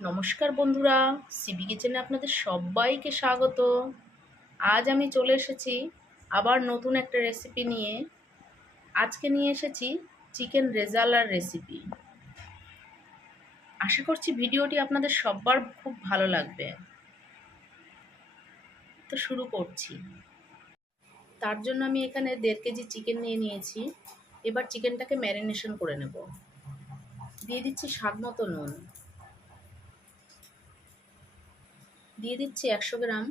নমস্কার বন্ধুরা, সিবি কিচেনে আপনাদের সবাইকে স্বাগত। আজ আমি চলে এসেছি আবার নতুন একটা রেসিপি নিয়ে। আজকে নিয়ে এসেছি চিকেন রেজালার রেসিপি। আশা করছি ভিডিওটি আপনাদের সবার খুব ভালো লাগবে। তো শুরু করছি। তার জন্য আমি এখানে 1.5 কেজি চিকেন নিয়ে নিয়েছি। এবার চিকেনটাকে ম্যারিনেশন করে নেব। দিয়ে দিচ্ছি স্বাদ মতো নুন, দিয়ে দিচ্ছি 100 গ্রাম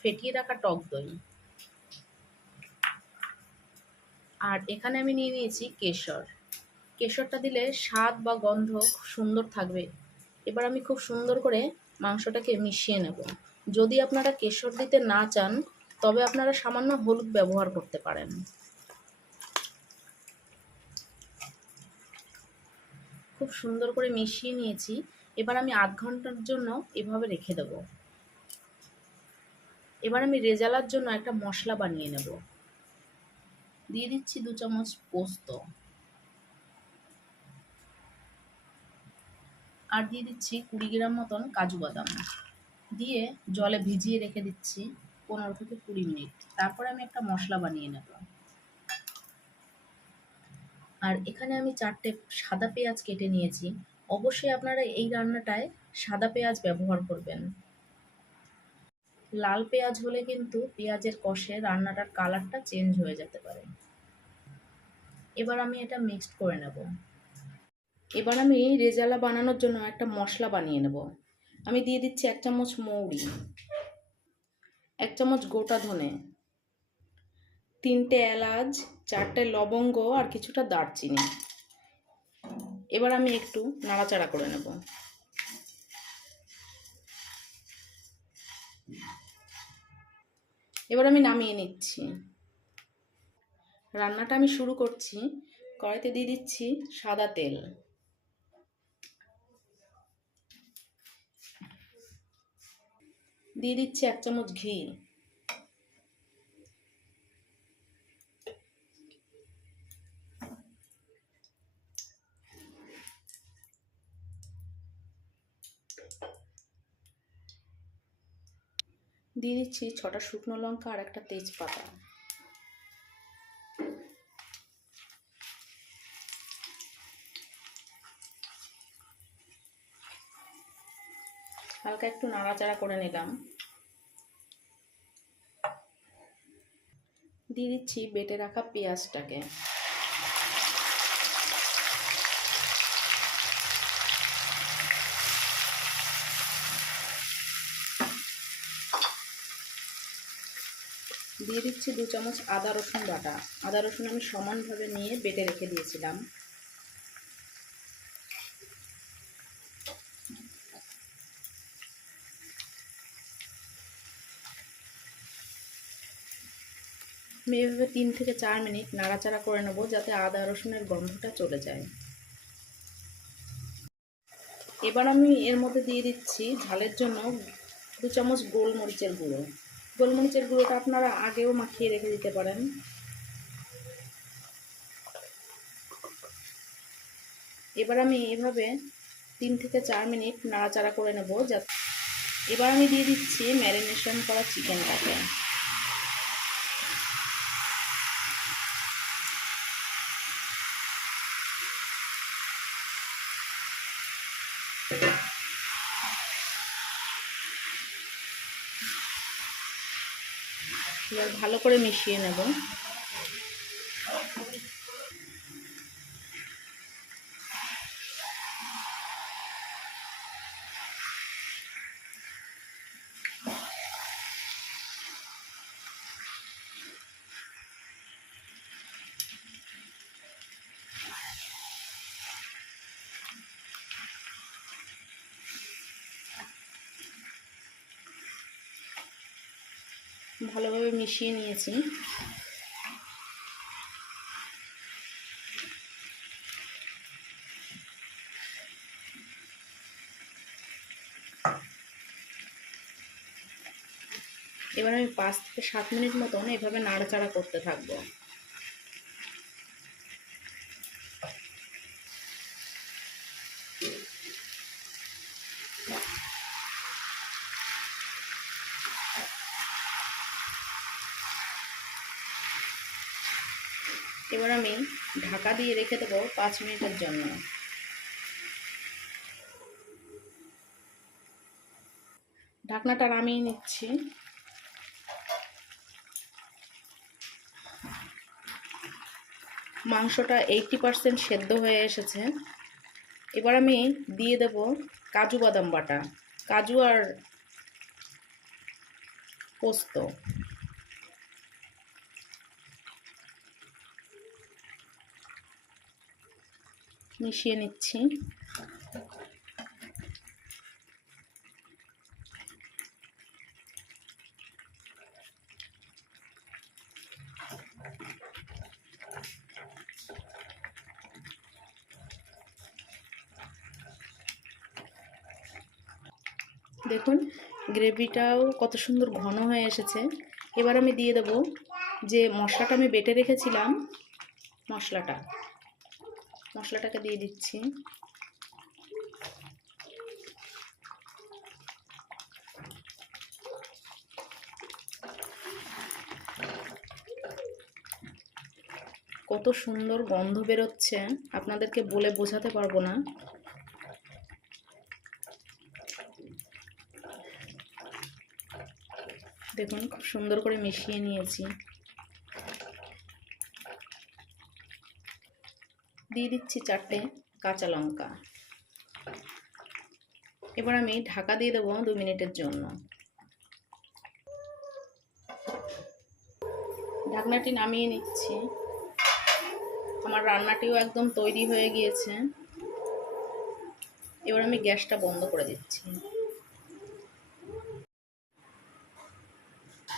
ফেটিয়ে রাখা টক দই, আর এখানে আমি নিয়ে নিয়েছি কেশর। কেশরটা দিলে স্বাদ বা গন্ধ খুব সুন্দর থাকবে। এবার আমি খুব সুন্দর করে মাংসটাকে মিশিয়ে নেব। যদি আপনারা কেশর দিতে না চান তবে আপনারা সামান্য হলুদ ব্যবহার করতে পারেন। খুব সুন্দর করে মিশিয়ে নিয়েছি। এবার আমি আধ ঘন্টার জন্য এভাবে রেখে দেব। এবার আমি রেজালার জন্য একটা মশলা বানিয়ে নেব। দিয়ে দিচ্ছি 2 চামচ পোস্ত, আর দিয়ে দিচ্ছি 20 গ্রাম মতন কাজু বাদাম। দিয়ে জলে ভিজিয়ে রেখে দিচ্ছি 15 থেকে 20 মিনিট। তারপরে আমি একটা মশলা বানিয়ে নেব। আর এখানে আমি 4টে সাদা পেঁয়াজ কেটে নিয়েছি। অবশ্যই আপনারা এই রান্নাটায় সাদা পেঁয়াজ ব্যবহার করবেন। লাল পেঁয়াজ হলে কিন্তু পেঁয়াজের কষে রান্নাটার কালারটা চেঞ্জ হয়ে যেতে পারে। এবার আমি এটা মিক্সড করে নেব। এবার আমি রেজালা বানানোর জন্য একটা মশলা বানিয়ে নেব। আমি দিয়ে দিচ্ছি 1 চামচ মৌরি, 1 চামচ গোটা ধনে, 3টে এলাচ, 4টে লবঙ্গ আর কিছুটা দারচিনি। এবার আমি একটু নাড়াচাড়া করে নেব। এবার আমি নামিয়ে নিচ্ছি। রান্নাটা আমি শুরু করছি। কড়াইতে দিয়ে দিচ্ছি সাদা তেল, দিয়ে দিচ্ছি 1 চামচ ঘি, দিয়ে দিচ্ছি 6টা শুকনো লঙ্কা আর একটা তেজপাতা। হালকা একটু নাড়াচাড়া করে নিলাম। দিয়ে দিচ্ছি বেটে রাখা পেঁয়াজটাকে। দিয়ে দিচ্ছি 2 চামচ আদা রসুন বাটা। আদা রসুন আমি সমানভাবে নিয়ে বেটে রেখে দিয়েছিলাম। আমি এভাবে 3 থেকে 4 মিনিট নাড়াচাড়া করে নেব যাতে আদা রসুনের গন্ধটা চলে যায়। এবার আমি এর মধ্যে দিয়ে দিচ্ছি ঝালের জন্য 2 চামচ গোলমরিচের গুঁড়ো। গোলমরিচের গুঁড়োটা আপনারা আগেও মাখিয়ে রেখে দিতে পারেন। এবার আমি এভাবে 3 থেকে 4 মিনিট নাড়াচাড়া করে নেব। এবার আমি দিয়ে দিচ্ছি ম্যারিনেশন করা চিকেনটাকে। এবার ভালো করে মিশিয়ে নেব। ভালোভাবে মিশিয়ে নিয়েছি। এবার আমি 5 থেকে 7 মিনিট মতন এভাবে নাড়াচাড়া করতে থাকবো। এবার আমি ঢাকা দিয়ে রেখে দেবো 5 মিনিটের জন্য। ঢাকনাটা নামিয়ে নিচ্ছি। মাংসটা 80% সেদ্ধ হয়ে এসেছে। এবার আমি দিয়ে দেব কাজু বাদাম বাটা, কাজু আর পোস্ত। মিশিয়ে নিচ্ছি। দেখুন গ্রেভিটাও কত সুন্দর ঘন হয়ে এসেছে। এবার আমি দিয়ে দেব যে মশলাটা আমি বেটে রেখেছিলাম, মশলাটাকে দিয়ে দিচ্ছি। কত সুন্দর গন্ধ বেরোচ্ছে, আপনাদেরকে বলে বোঝাতে পারবো না। দেখুন খুব সুন্দর করে মিশিয়ে নিয়েছি। দিয়ে দিচ্ছি 4টে কাঁচা লঙ্কা। এবার আমি ঢাকা দিয়ে দেবো 2 মিনিটের জন্য। ঢাকনাটি নামিয়ে নিচ্ছি। আমার রান্নাটিও একদম তৈরি হয়ে গিয়েছে। এবার আমি গ্যাসটা বন্ধ করে দিচ্ছি,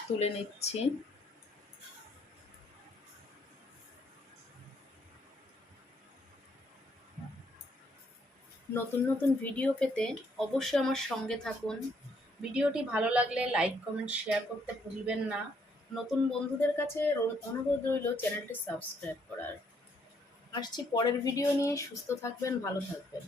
তুলে নিচ্ছি। নতুন নতুন ভিডিও পেতে অবশ্যই আমার সঙ্গে থাকুন। ভিডিওটি ভালো লাগলে লাইক কমেন্ট শেয়ার করতে ভুলবেন না। নতুন বন্ধুদের কাছে অনুরোধ রইল চ্যানেলটি সাবস্ক্রাইব করার। আসছি পরের ভিডিও নিয়ে। সুস্থ থাকবেন, ভালো থাকবেন।